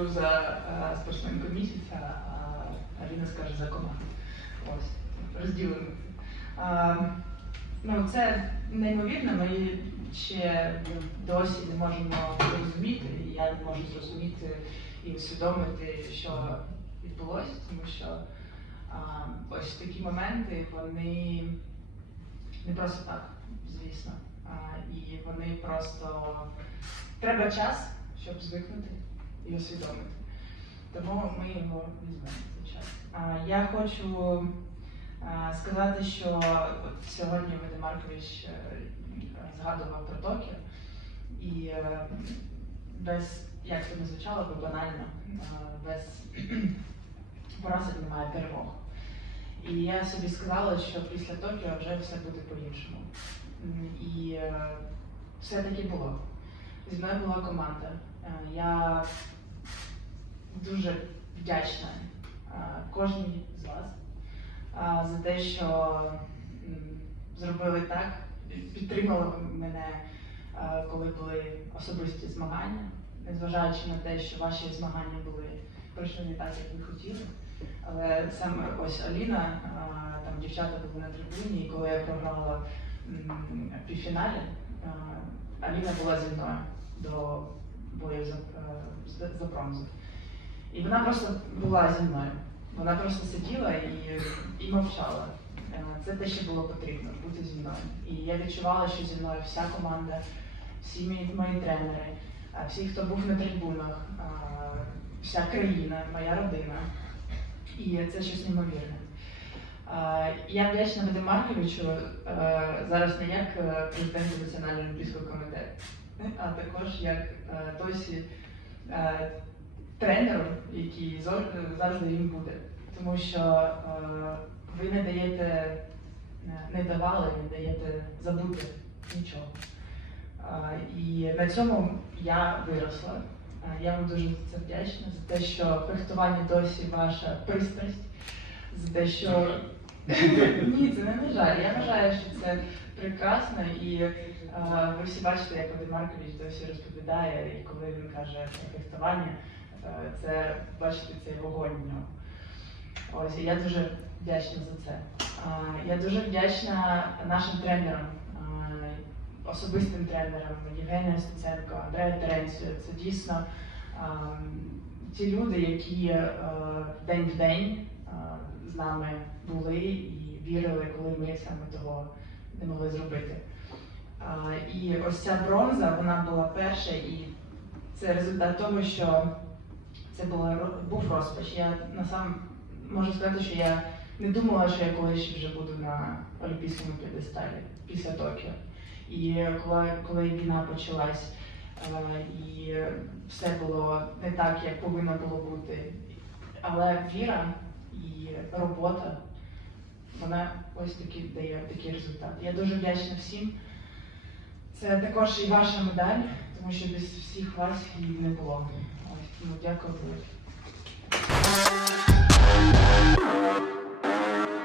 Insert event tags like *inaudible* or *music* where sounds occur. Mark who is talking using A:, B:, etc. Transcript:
A: скажу за е, спортсменку місяця, а Аліна скаже за команду. Ось, розділимо. А, ну, це неймовірно, ми ще досі не можемо зрозуміти, і я не можу зрозуміти і усвідомити, що відбулося, тому що а, ось такі моменти, вони не просто так, звісно. А, і вони просто треба час, щоб звикнути і усвідомити. Тому ми його візьмемо цей час. А, я хочу а, сказати, що от сьогодні Вадим Маркович е, згадував про Токіо, і е, без, як це не звучало би банально, е, без *clears throat* поразок немає перемог. І я собі сказала, що після Токіо вже все буде по-іншому. І е, все таки було. Зі мною була команда. Е, Я дуже вдячна е, кожній з вас е, за те, що зробили так, підтримали мене, коли були особисті змагання, незважаючи на те, що ваші змагання були пройшли не так, як ви хотіли. Але саме ось Аліна, там дівчата були на трибуні, і коли я програла півфіналі, Аліна була зі мною до бою е, за, за бронзу. І вона просто була зі мною. Вона просто сиділа і, і мовчала. Е, Це те, що було потрібно, бути зі мною. І я відчувала, що зі мною вся команда, всі мої, мої тренери, всі, хто був на трибунах, вся країна, моя родина. І це щось неймовірне. Е, Я вдячна Вадиму Марковичу е, зараз не як е, президенту Національного олімпійського комітету, а також як е, досі е, тренеру, який завжди їм буде. Тому що е, ви не даєте, е, не давали, не даєте забути нічого. Е, І на цьому я виросла. Е, Я вам дуже за це вдячна, за те, що фехтування досі ваша пристрасть, за те, що ні, це не на жаль. Я вважаю, що це прекрасно, і е, ви всі бачите, як Вадим Маркович досі розповідає, і коли він каже про фехтування, е, це бачите цей вогонь в ньому. Ось і я дуже вдячна за це. Е, Я дуже вдячна нашим тренерам, особистим тренерам Євгенія Стеценко, Андрея Теренцію. Це дійсно е, ті люди, які е, день в день нами були і вірили, коли ми саме того не могли зробити. Е, І ось ця бронза, вона була перша, і це результат того, що це була, був розпач. Я насам можу сказати, що я не думала, що я колись вже буду на Олімпійському п'єдесталі після Токіо. І коли, коли війна почалась, і все було не так, як повинно було бути. Але віра і робота, вона ось таки дає такий результат. Я дуже вдячна всім. Це також і ваша медаль, тому що без всіх вас її не було. Ось, тому дякую.